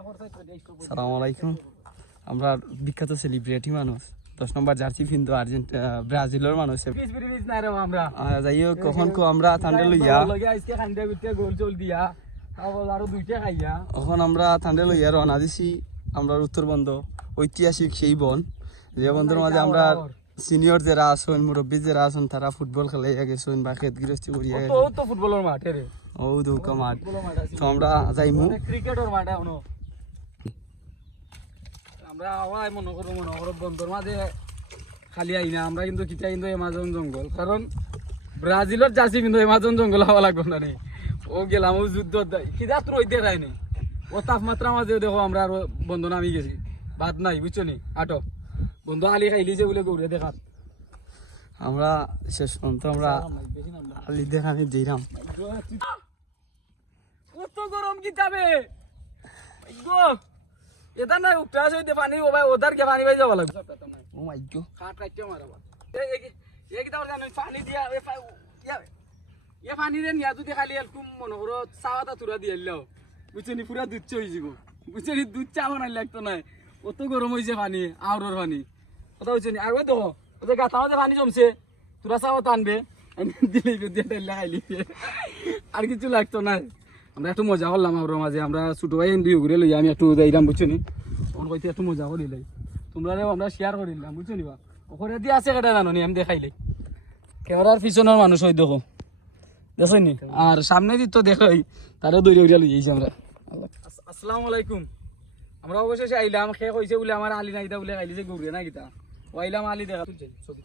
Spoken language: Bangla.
আসসালামু আলাইকুম। আমরা বিখ্যাত সেলিব্রিটি মানুষ 10 নম্বর জার্সি কিন্তু ব্রাজিলের মানুষ যাই হোক কখন আমরা ঠান্ডা লইয়া এখন আমরা ঠান্ডা লইয়া রওনা দিছি আমরা উত্তরবঙ্গ ঐতিহাসিক সেই বন যে বন্ধুর মাঝে আমরা সিনিয়র যারা আছেন মুরব্বী যারা আছেন তারা ফুটবল খেলাইয়া গেছেন বা খেত গৃহস্থী করিয়া ফুটবলের মাঠে রে ও দৌকা মাঠ তো আমরা যাইমু ক্রিকেটের মাঠে আমরা মনে করো বন্ধুর মাঝে খালি আই না আমরা কিন্তু কিটা কিন্তু এমাজন জঙ্গল কারণ ব্রাজিলের জার্সি কিন্তু এমাজন জঙ্গল হওয়া লাগবে না রে ও গেলাম ও যুদ্ধ কিটা তোর ওইতে রায়নি ও তাপমাত্রা মাঝে দেখো আমরা আর বন্ধু নামি গেছি বাদ নাই বুঝছো নি আটো বন্ধু আলি খাইলিছে বলে গৌরে দেখাত আমরা শেষ পর্যন্ত আমরা আলি দেখানি দিলাম কত গরম কিতাবে গো এটা না উঠা আছে পানি ও ভাই ওদার কে পানি ভাই যাওয়া লাগবে ও মাই গড খাট কাটতে মারাবা এই কিতা জানো পানি দিয়া এ পানি রে নিয়া যদি খালি একটু মনে করো চাওয়াটা তুরা দিয়ে লাও বুঝছনি পুরা দুধ চই যাব বুঝছনি দুধ চা বানাই লাগতো না কত গরম হইছে পানি আউরর পানি কথা বুঝছনি আর ওই দেখো ওই গাতাও যে পানি জমছে তুরা চাওয়া টানবে দিলেই দিয়ে ঢেলে খাইলি আর কিছু লাগতো না আমরা একটু মজা করলাম আমার মাঝে আমরা ছোট ভাই দুই ঘুরে লই আমি একটু যাইলাম বুঝছনি তখন কইতে একটু মজা করিলাই তোমরাও আমরা শেয়ার করিলাম বুঝছনি বা ওখানে দিয়ে আছে কেটা জানো নি আমি দেখাইলে কেওরার পিছনের মানুষ হই দেখো দেখনি আর সামনে দিত দেখাই তারও দৌড়ে উড়িয়া লই যাইছি আমরা আসসালামু আলাইকুম আমরা অবশেষে আইলাম শেষ হয়েছে বলে আমার আলি নাইতা বলে খাইলিছে গৌরে না গীতা ও আইলাম আলি দেখা তুলছে ছবি